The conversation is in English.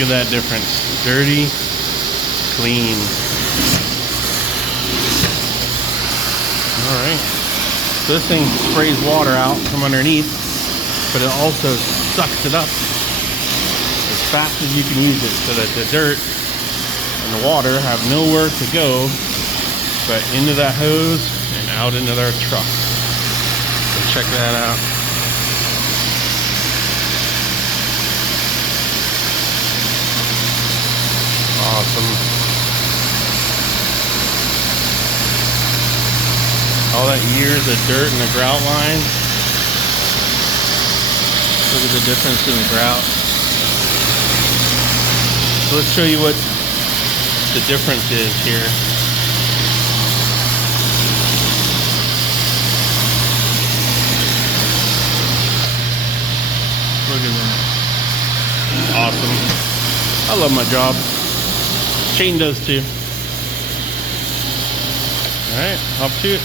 Look at that difference. Dirty, clean. Alright. So this thing sprays water out from underneath, but it also sucks it up as fast as you can use it so that the dirt and the water have nowhere to go but into that hose and out into their truck. So check that out. Awesome. All that years of dirt in the grout line. Look at the difference in the grout. So let's show you what the difference is here. Look at that. Awesome. I love my job. Shane does too. Alright, off to it.